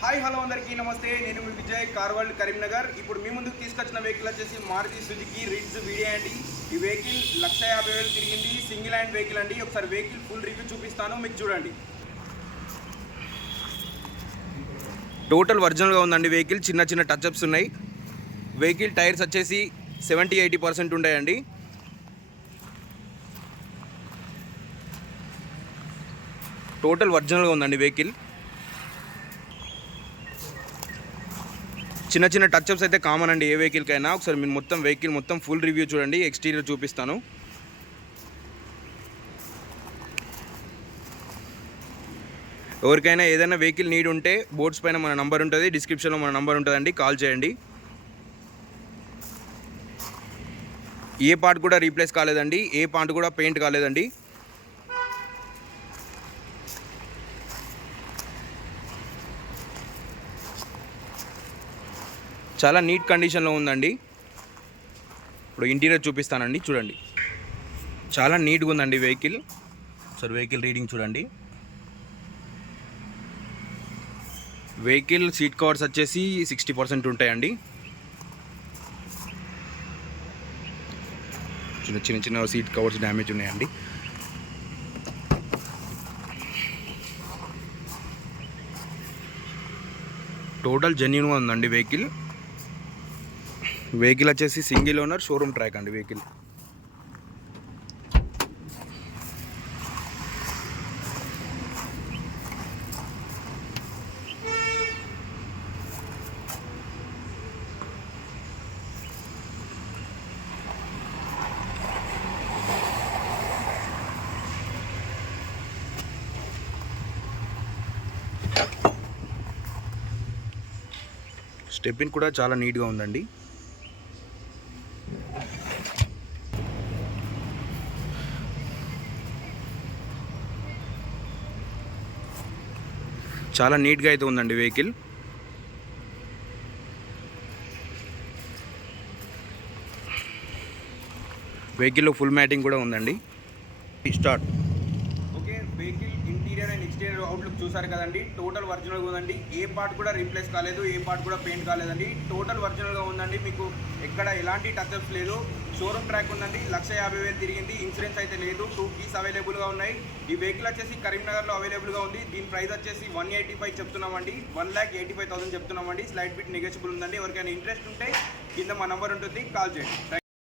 Hi hello అందరికీ నమస్తే. నేను మీ విజయ్, కార్ వరల్డ్ కరీంనగర్. ఇప్పుడు మీ ముందుకు తీసుకొచ్చిన వెహికల్ వచ్చేసి మారుతి సుజుకి రిడ్జ్ వీడియో అండి. ఈ వెహికల్ 1,50,000 తిరిగింది. సింగిల్ హ్యాండ్ వెహికల్ అండి. ఒకసారి వెహికల్ ఫుల్ రివ్యూ చూపిస్తాను, మీకు చూడండి. టోటల్ ఒరిజినల్గా ఉందండి వెహికల్. చిన్న చిన్న టచ్అప్స్ ఉన్నాయి. వెహికల్ టైర్స్ వచ్చేసి 70-80% ఉంటాయండి. టోటల్ ఒరిజినల్గా ఉందండి వెహికల్. చిన్న చిన్న టచ్అప్స్ అయితే కామన్ అండి ఏ వెహికల్కైనా. ఒకసారి మీరు వెహికల్ మొత్తం ఫుల్ రివ్యూ చూడండి. ఎక్స్టీరియర్ చూపిస్తాను. ఎవరికైనా ఏదైనా వెహికల్ నీడ్ ఉంటే బోర్డ్స్ పైన మన నంబర్ ఉంటుంది, డిస్క్రిప్షన్లో మన నంబర్ ఉంటుందండి, కాల్ చేయండి. ఏ పార్ట్ కూడా రీప్లేస్ కాలేదండి, ఏ పార్ట్ కూడా పెయింట్ కాలేదండి. చాలా నీట్ కండిషన్లో ఉందండి. ఇప్పుడు ఇంటీరియర్ చూపిస్తానండి, చూడండి. చాలా నీట్గా ఉందండి వెహికల్. ఒకసారి వెహికల్ రీడింగ్ చూడండి. వెహికల్ సీట్ కవర్స్ వచ్చేసి 60% ఉంటాయండి. చిన్న చిన్న సీట్ కవర్స్ డ్యామేజ్ ఉన్నాయండి. టోటల్ జెన్యూన్గా ఉందండి వెహికల్. వెహికల్ వచ్చేసి సింగిల్ ఓనర్, షోరూమ్ ట్రాక్ అండి వెహికల్. స్టెప్పిన్ కూడా చాలా నీట్గా ఉందండి. చాలా నీట్గా అయితే ఉందండి వెహికల్. వెహికల్లో ఫుల్ మ్యాటింగ్ కూడా ఉందండి. Start. Okay, vehicle interior and exterior outlook చూసారు కదండి. టోటల్ ఒరిజినల్గా ఉందండి. ఏ పార్ట్ కూడా రీప్లేస్ కాలేదు, ఏ పార్ట్ కూడా పెయింట్ కాలేదండి. టోటల్ ఒరిజినల్గా ఉందండి. మీకు ఎక్కడ ఎలాంటి టచ్అప్స్ లేదు. షోరూమ్ ట్రాక్ ఉందండి. 1,50,000 తిరిగింది. ఇన్సూరెన్స్ అయితే లేదు. 2 కీస్ అవైలబుల్గా ఉన్నాయి. ఈ వెహికల్ వచ్చేసి కరీంనగర్లో అవైలబుల్గా ఉంది. దీని ప్రైస్ వచ్చేసి 185 చెప్తున్నామండి. 1,85,000 చెప్తున్నామండి. స్లైట్ బిట్ నెగోషియబుల్ ఉందండి. ఎవరికైనా ఇంట్రెస్ట్ ఉంటే కింద మా నెంబర్ ఉంటుంది, కాల్ చేయండి.